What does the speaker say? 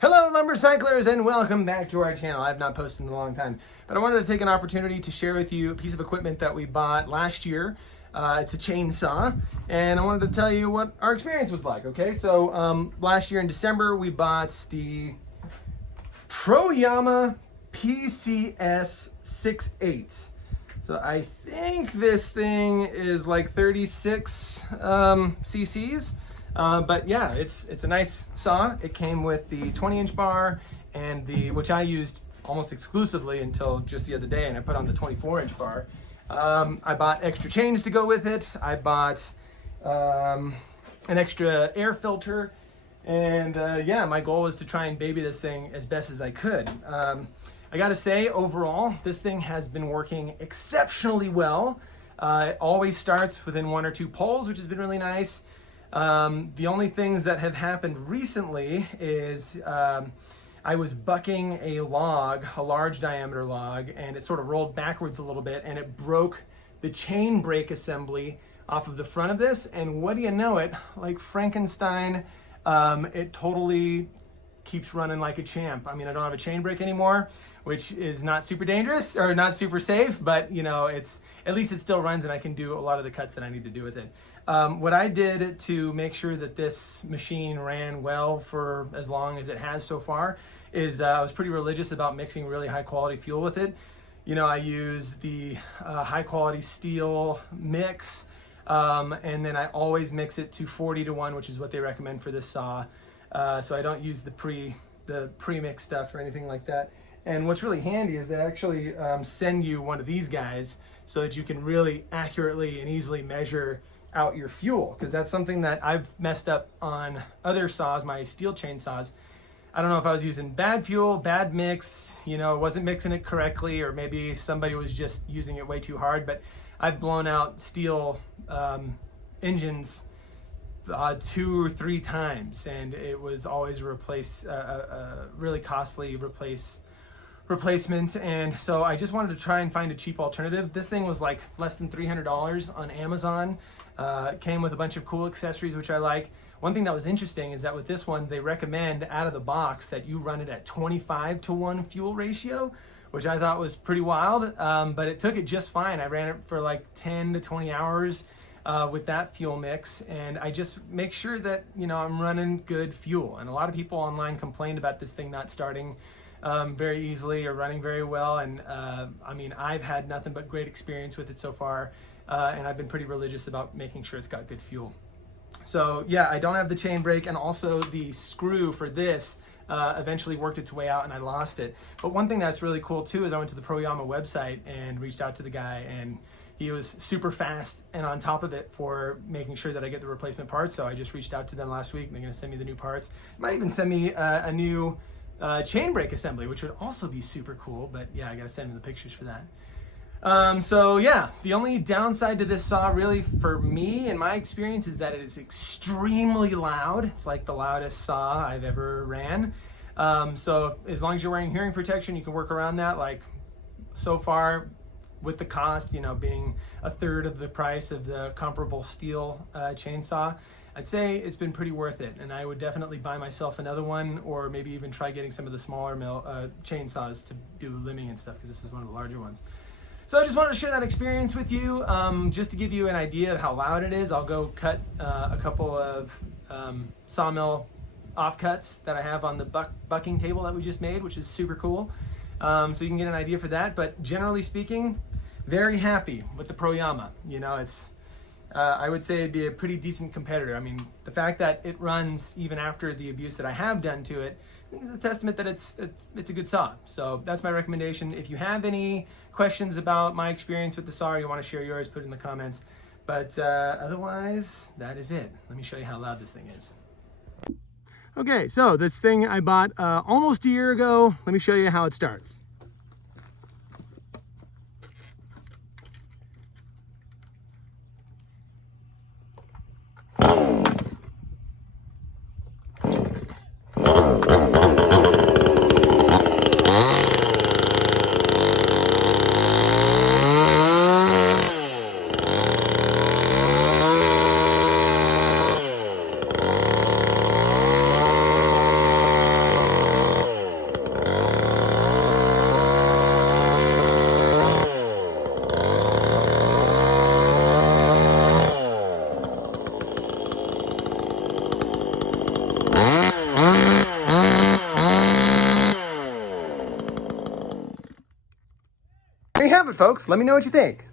Hello lumber cyclers and welcome back to our channel. I have not posted in a long time, but I wanted to take an opportunity to share with you a piece of equipment that we bought last year. It's a chainsaw, and I wanted to tell you what our experience was like, okay? So last year in December, we bought the Proyama PCS 68. So I think this thing is like 36 cc's. But yeah, it's a nice saw. It came with the 20-inch bar and which I used almost exclusively until just the other day, and I put on the 24-inch bar. I bought extra chains to go with it. I bought an extra air filter, and yeah, my goal was to try and baby this thing as best as I could. I gotta say, overall, this thing has been working exceptionally well. It always starts within 1 or 2 poles, which has been really nice. The only things that have happened recently is I was bucking a log, a large diameter log, and it sort of rolled backwards a little bit and it broke the chain brake assembly off of the front of this. And what do you know it, like Frankenstein, it totally keeps running like a champ. I mean, I don't have a chain brake anymore, which is not super dangerous or not super safe, but you know, at least it still runs and I can do a lot of the cuts that I need to do with it. What I did to make sure that this machine ran well for as long as it has so far is I was pretty religious about mixing really high quality fuel with it. You know, I use the high quality steel mix, and then I always mix it to 40-to-1, which is what they recommend for this saw. So I don't use the pre-mix stuff or anything like that. And what's really handy is they actually send you one of these guys so that you can really accurately and easily measure out your fuel, because that's something that I've messed up on other saws, my steel chainsaws. I don't know if I was using bad fuel, bad mix, you know, wasn't mixing it correctly, or maybe somebody was just using it way too hard, but I've blown out steel engines 2 or 3 times, and it was always a really costly replacement. And so I just wanted to try and find a cheap alternative. This thing was like less than $300 on Amazon. It came with a bunch of cool accessories, which I like. One thing that was interesting is that with this one, they recommend out of the box that you run it at 25-to-1 fuel ratio, which I thought was pretty wild, but it took it just fine. I ran it for like 10 to 20 hours with that fuel mix, and I just make sure that, you know, I'm running good fuel. And a lot of people online complained about this thing not starting very easily or running very well, and I mean, I've had nothing but great experience with it so far, and I've been pretty religious about making sure it's got good fuel. So yeah, I don't have the chain brake, and also the screw for this eventually worked its way out and I lost it. But one thing that's really cool too is I went to the Proyama website and reached out to the guy, and he was super fast and on top of it for making sure that I get the replacement parts. So I just reached out to them last week, and they're gonna send me the new parts. Might even send me a new chain brake assembly, which would also be super cool, but yeah, I gotta send him the pictures for that. So yeah, the only downside to this saw really for me in my experience is that it is extremely loud. It's like the loudest saw I've ever ran. So as long as you're wearing hearing protection, you can work around that. Like so far with the cost, you know, being 1/3 of the price of the comparable steel chainsaw, I'd say it's been pretty worth it, and I would definitely buy myself another one, or maybe even try getting some of the smaller chainsaws to do limbing and stuff, because this is one of the larger ones. So I just wanted to share that experience with you, just to give you an idea of how loud it is. I'll go cut a couple of sawmill offcuts that I have on the bucking table that we just made, which is super cool. So you can get an idea for that, but generally speaking, very happy with the Proyama. You know, it's I would say it'd be a pretty decent competitor. I mean, the fact that it runs even after the abuse that I have done to it, I think is a testament that it's a good saw. So that's my recommendation. If you have any questions about my experience with the saw, or you want to share yours, put it in the comments. But otherwise, that is it. Let me show you how loud this thing is. Okay, so this thing I bought almost a year ago. Let me show you how it starts. There you have it, folks. Let me know what you think.